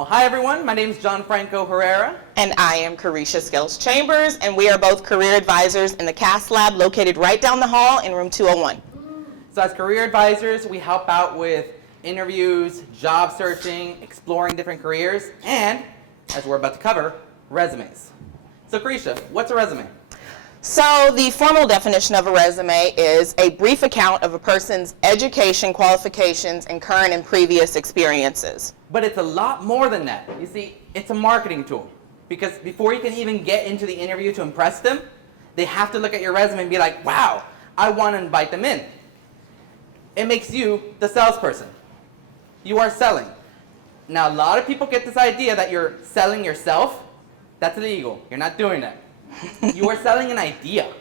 Well, hi everyone. My name is John Franco Herrera. And I am Carisha Skills Chambers, and we are both career advisors in the CAST Lab located right down the hall in room 201. So as career advisors, we help out with interviews, job searching, exploring different careers, and, as we're about to cover, resumes. So Carisha, what's a resume? So the formal definition of a resume is a brief account of a person's education, qualifications, and current and previous experiences. But it's a lot more than that. You see, it's a marketing tool. Because before you can even get into the interview to impress them, they have to look at your resume and be like, wow, I want to invite them in. It makes you the salesperson. You are selling. Now, a lot of people get this idea that you're selling yourself. That's illegal. You're not doing that. You are selling an idea.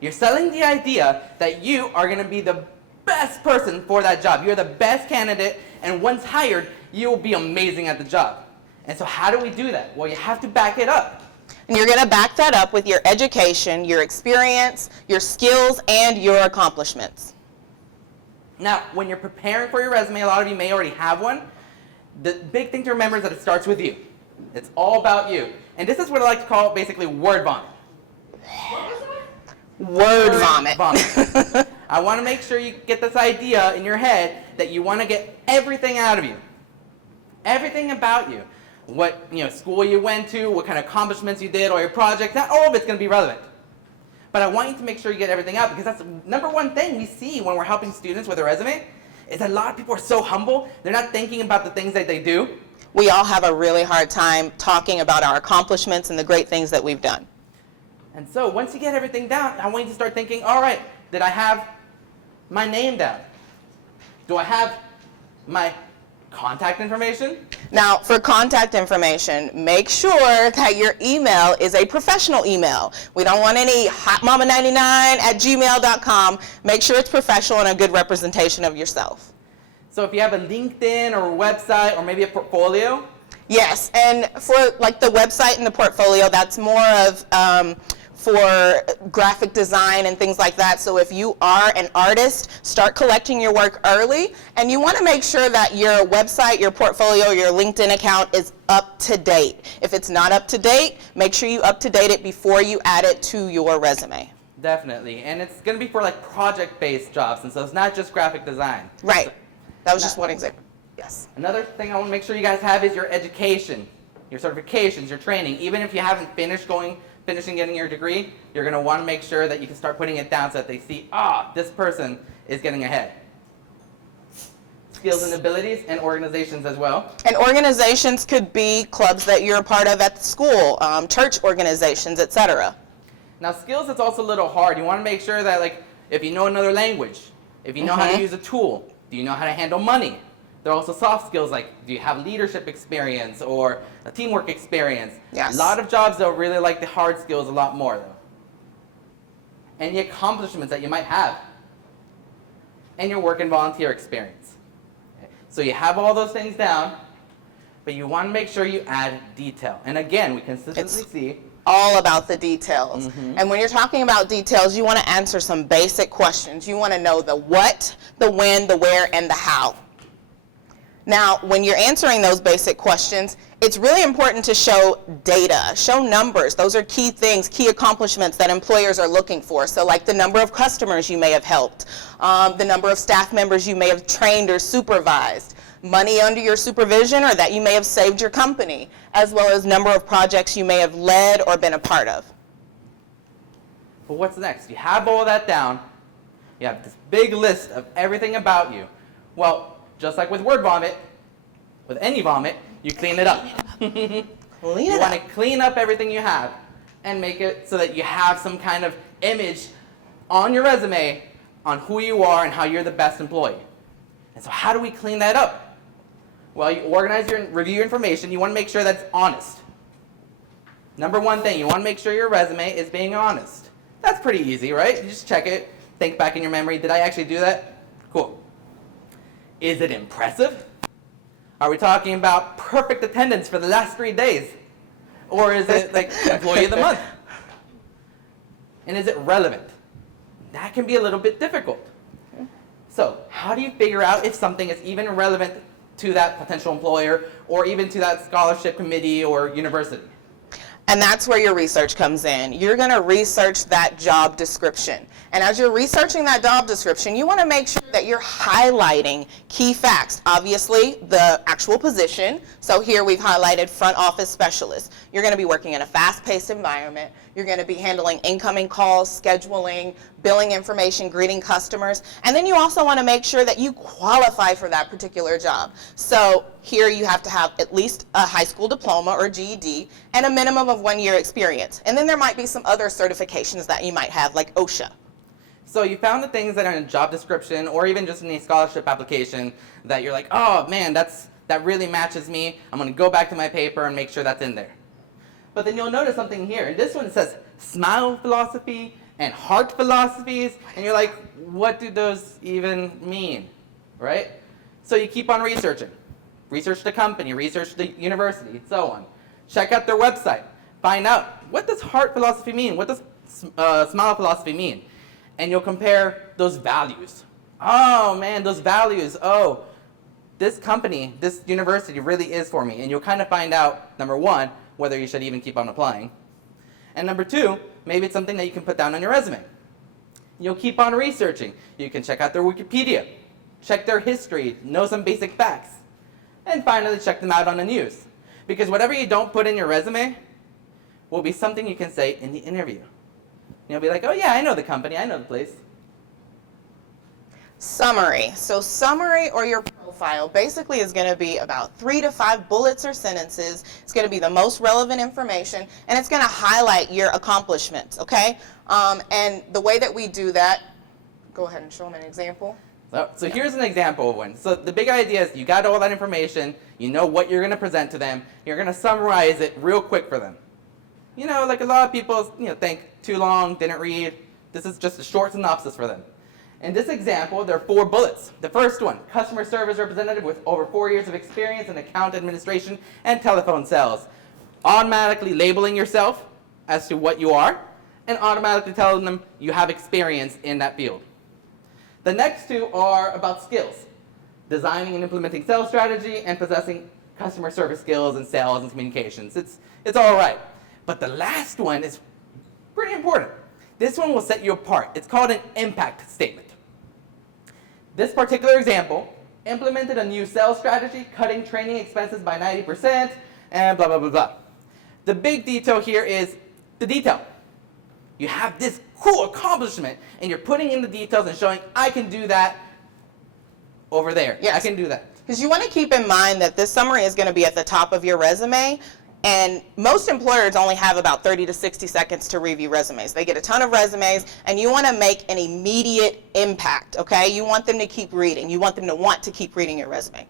You're selling the idea that you are going to be the best person for that job. You're the best candidate, and once hired, you will be amazing at the job. And so how do we do that? Well, you have to back it up. And you're going to back that up with your education, your experience, your skills, and your accomplishments. Now, when you're preparing for your resume, a lot of you may already have one. The big thing to remember is that it starts with you. It's all about you. And this is what I like to call basically word vomit. Word vomit. I want to make sure you get this idea in your head that you want to get everything out of you. Everything about you. What school you went to, what kind of accomplishments you did, or your projects, not all of it's going to be relevant. But I want you to make sure you get everything out, because that's the number one thing we see when we're helping students with a resume, is that a lot of people are so humble, they're not thinking about the things that they do. We all have a really hard time talking about our accomplishments and the great things that we've done. And so once you get everything down, I want you to start thinking, all right, did I have my name down? Do I have my contact information? Now, for contact information, make sure that your email is a professional email. We don't want any hotmama99@gmail.com. Make sure it's professional and a good representation of yourself. So if you have a LinkedIn or a website or maybe a portfolio? Yes, and for like the website and the portfolio, that's more of for graphic design and things like that. So if you are an artist, start collecting your work early, and you want to make sure that your website, your portfolio, your LinkedIn account is up to date. If it's not up to date, make sure you up to date it before you add it to your resume. Definitely, and it's going to be for like project-based jobs, and so it's not just graphic design. Right, So, that was just one example. Yes. another thing I want to make sure you guys have is your education, your certifications, your training. Even if you haven't finishing getting your degree, you're going to want to make sure that you can start putting it down so that they see, this person is getting ahead. Skills and abilities, and organizations as well. And organizations could be clubs that you're a part of at the school, church organizations, etc. Now skills, it's also a little hard. You want to make sure that if you know another language, if you know how to use a tool, do you know how to handle money? There are also soft skills like, do you have leadership experience or a teamwork experience? Yes. A lot of jobs, though, really like the hard skills a lot more, though. And the accomplishments that you might have. And your work and volunteer experience. Okay. So you have all those things down, but you want to make sure you add detail. And again, we consistently see all about the details. And when you're talking about details, you want to answer some basic questions. You want to know the what, the when, the where, and the how. Now, when you're answering those basic questions, it's really important to show data, show numbers. Those are key things, key accomplishments that employers are looking for. So like the number of customers you may have helped, the number of staff members you may have trained or supervised, money under your supervision or that you may have saved your company, as well as number of projects you may have led or been a part of. But what's next? You have all that down. You have this big list of everything about you. Well, just like with word vomit, with any vomit, you clean it up. You want to clean up everything you have and make it so that you have some kind of image on your resume on who you are and how you're the best employee. And so how do we clean that up? Well, you organize your review your information. You want to make sure that's honest. Number one thing, you want to make sure your resume is being honest. That's pretty easy, right? You just check it, think back in your memory, did I actually do that? Cool. Is it impressive? Are we talking about perfect attendance for the last 3 days? Or is it like employee of the month? And is it relevant? That can be a little bit difficult. So how do you figure out if something is even relevant to that potential employer or even to that scholarship committee or university. And that's where your research comes in. You're going to research that job description. And as you're researching that job description, you want to make sure that you're highlighting key facts. Obviously, the actual position. So here we've highlighted front office specialist. You're going to be working in a fast-paced environment. You're going to be handling incoming calls, scheduling, billing information, greeting customers. And then you also want to make sure that you qualify for that particular job. So here you have to have at least a high school diploma or GED and a minimum of 1 year experience. And then there might be some other certifications that you might have, like OSHA. So you found the things that are in a job description or even just in a scholarship application that you're like, oh man, that really matches me. I'm going to go back to my paper and make sure that's in there. But then you'll notice something here. And this one says smile philosophy and heart philosophies. And you're like, what do those even mean, right? So you keep on researching. Research the company, research the university, and so on. Check out their website. Find out, what does heart philosophy mean? What does smile philosophy mean? And you'll compare those values. Oh man, those values. Oh, this company, this university really is for me. And you'll kind of find out, number one, whether you should even keep on applying. And number two, maybe it's something that you can put down on your resume. You'll keep on researching. You can check out their Wikipedia, check their history, know some basic facts. And finally, check them out on the news. Because whatever you don't put in your resume will be something you can say in the interview. You'll be like, oh yeah, I know the company, I know the place. Summary. So summary or your profile basically is going to be about 3 to 5 bullets or sentences. It's going to be the most relevant information, and it's going to highlight your accomplishments, okay? And the way that we do that, go ahead and show them an example. So here's an example of one. So the big idea is you got all that information, you know what you're going to present to them, you're going to summarize it real quick for them. You know, like a lot of people, think too long, didn't read. This is just a short synopsis for them. In this example, there are 4 bullets. The first one, customer service representative with over 4 years of experience in account administration and telephone sales. Automatically labeling yourself as to what you are, and automatically telling them you have experience in that field. The next 2 are about skills. Designing and implementing sales strategy and possessing customer service skills in sales and communications. It's all right. But the last one is pretty important. This one will set you apart. It's called an impact statement. This particular example implemented a new sales strategy, cutting training expenses by 90%, and blah, blah, blah, blah. The big detail here is the detail. You have this cool accomplishment, and you're putting in the details and showing, I can do that over there. Yes. I can do that. Because you want to keep in mind that this summary is going to be at the top of your resume, and most employers only have about 30 to 60 seconds to review resumes. They get a ton of resumes, and you want to make an immediate impact, okay? You want them to keep reading. You want them to want to keep reading your resume.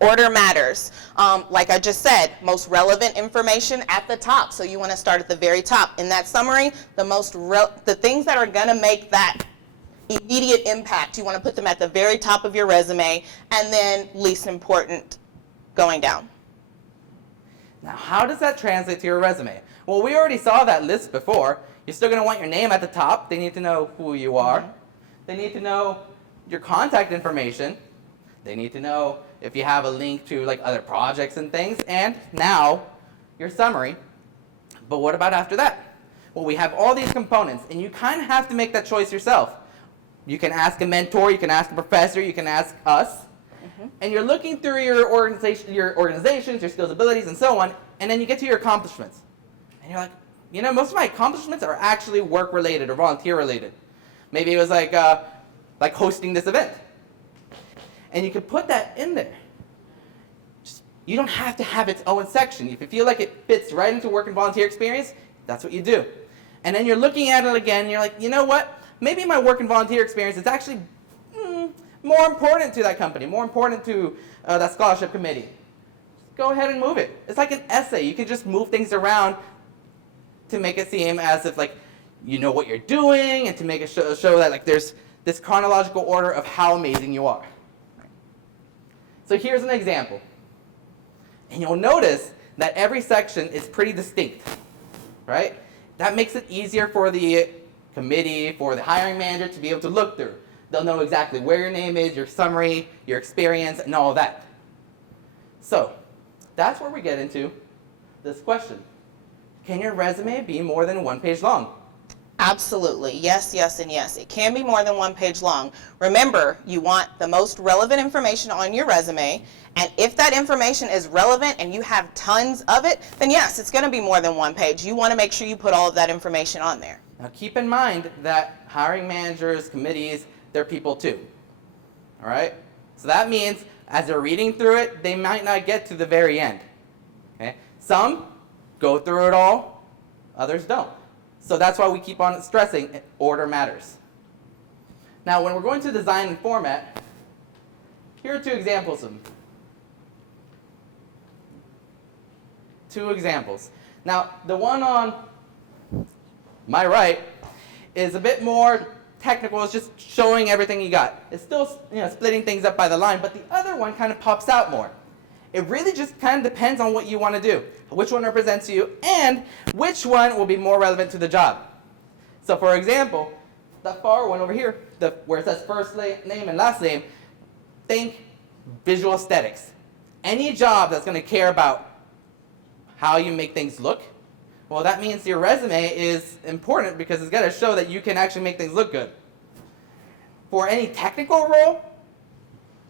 Order matters. Like I just said, most relevant information at the top. So you want to start at the very top. In that summary, the things that are going to make that immediate impact, you want to put them at the very top of your resume, and then least important going down. Now, how does that translate to your resume? Well, we already saw that list before. You're still going to want your name at the top. They need to know who you are. Mm-hmm. They need to know your contact information. They need to know if you have a link to like other projects and things. And now, your summary. But what about after that? Well, we have all these components, and you kind of have to make that choice yourself. You can ask a mentor, you can ask a professor, you can ask us. And you're looking through your organizations, your skills, abilities, and so on, and then you get to your accomplishments. And you're like, most of my accomplishments are actually work-related or volunteer-related. Maybe it was like hosting this event. And you can put that in there. You don't have to have its own section. If you feel like it fits right into work and volunteer experience, that's what you do. And then you're looking at it again, and you're like, you know what? Maybe my work and volunteer experience is actually more important to that company, more important to that scholarship committee. Just go ahead and move it. It's like an essay. You can just move things around to make it seem as if like you know what you're doing, and to make it show that like there's this chronological order of how amazing you are. So here's an example. And you'll notice that every section is pretty distinct, right? That makes it easier for the committee, for the hiring manager to be able to look through. They'll know exactly where your name is, your summary, your experience, and all that. So that's where we get into this question. Can your resume be more than 1 page long? Absolutely. Yes, yes, and yes. It can be more than 1 page long. Remember, you want the most relevant information on your resume, and if that information is relevant and you have tons of it, then yes, it's going to be more than 1 page. You want to make sure you put all of that information on there. Now keep in mind that hiring managers, committees, they're people too. All right? So that means as they're reading through it, they might not get to the very end. Okay? Some go through it all, others don't. So that's why we keep on stressing order matters. Now when we're going to design and format, here are two examples. Now the one on my right is a bit more technical. It's just showing everything you got. It's still splitting things up by the line, but the other one kind of pops out more. It really just kind of depends on what you want to do, which one represents you, and which one will be more relevant to the job. So for example, the far one over here, where it says first name and last name, think visual aesthetics. Any job that's going to care about how you make things look, well, that means your resume is important because it's got to show that you can actually make things look good. For any technical role,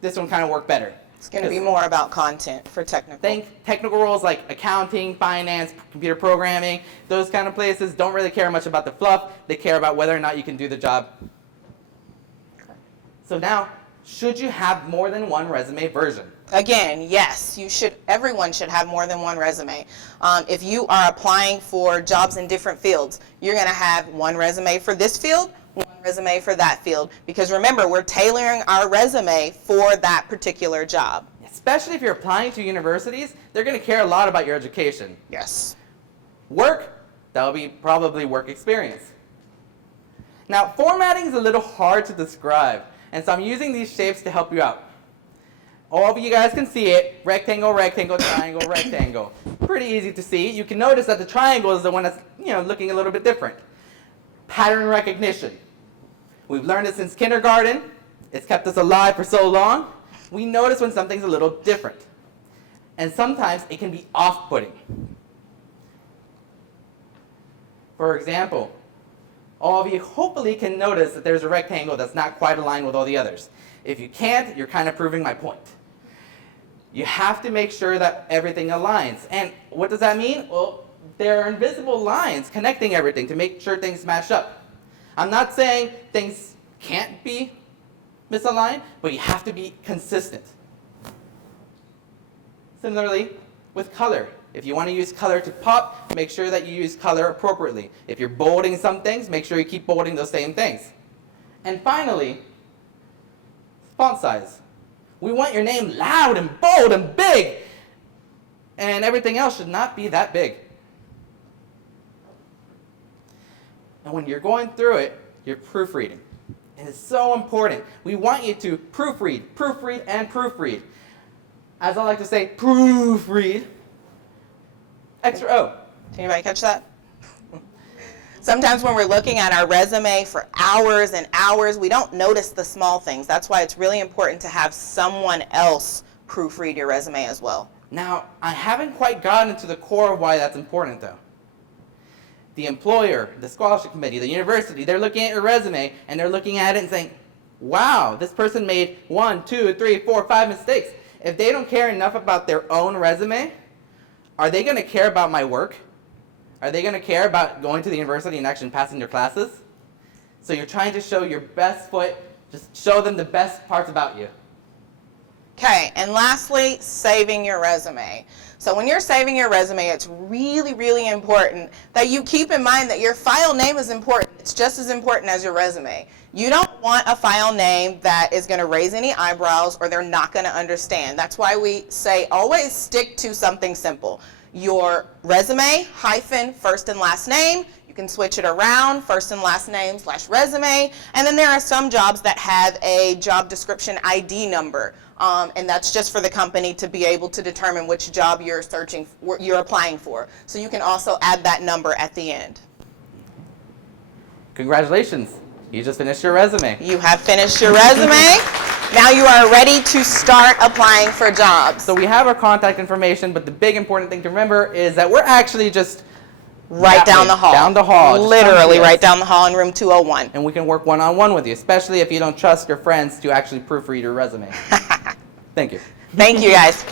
this one kind of worked better. It's going to be more about content for technical. Think technical roles like accounting, finance, computer programming, those kind of places don't really care much about the fluff. They care about whether or not you can do the job. So now, should you have more than one resume version? Again, yes, you should. Everyone should have more than one resume. If you are applying for jobs in different fields, you're going to have one resume for this field, one resume for that field. Because remember, we're tailoring our resume for that particular job. Especially if you're applying to universities, they're going to care a lot about your education. Yes. Work, that'll be probably work experience. Now, formatting is a little hard to describe, and so I'm using these shapes to help you out. All of you guys can see it, rectangle, rectangle, triangle, rectangle. Pretty easy to see. You can notice that the triangle is the one that's looking a little bit different. Pattern recognition. We've learned it since kindergarten. It's kept us alive for so long. We notice when something's a little different. And sometimes it can be off-putting. For example, all of you hopefully can notice that there's a rectangle that's not quite aligned with all the others. If you can't, you're kind of proving my point. You have to make sure that everything aligns. And what does that mean? Well, there are invisible lines connecting everything to make sure things match up. I'm not saying things can't be misaligned, but you have to be consistent. Similarly, with color. If you want to use color to pop, make sure that you use color appropriately. If you're bolding some things, make sure you keep bolding those same things. And finally, font size. We want your name loud and bold and big, and everything else should not be that big. And when you're going through it, you're proofreading. And it's so important. We want you to proofread, proofread, and proofread. As I like to say, proofread. Extra O. Did anybody catch that? Sometimes when we're looking at our resume for hours and hours, we don't notice the small things. That's why it's really important to have someone else proofread your resume as well. Now, I haven't quite gotten to the core of why that's important, though. The employer, the scholarship committee, the university, they're looking at your resume, and they're looking at it and saying, wow, this person made 1, 2, 3, 4, 5 mistakes. If they don't care enough about their own resume, are they going to care about my work? Are they going to care about going to the university and actually passing their classes? So you're trying to show your best foot, just show them the best parts about you. Okay, and lastly, saving your resume. So when you're saving your resume, it's really, really important that you keep in mind that your file name is important. It's just as important as your resume. You don't want a file name that is going to raise any eyebrows or they're not going to understand. That's why we say always stick to something simple. Your resume hyphen first and last name. You can switch it around, first and last name / resume. And then there are some jobs that have a job description ID number. And that's just for the company to be able to determine which job you're applying for. So you can also add that number at the end. Congratulations. You just finished your resume. You have finished your resume. Now you are ready to start applying for jobs. So we have our contact information, but the big important thing to remember is that we're actually just Right down the hall. Down the hall. Just Literally come to right us. down the hall in room 201. And we can work one-on-one with you, especially if you don't trust your friends to actually proofread your resume. Thank you. Thank you, guys.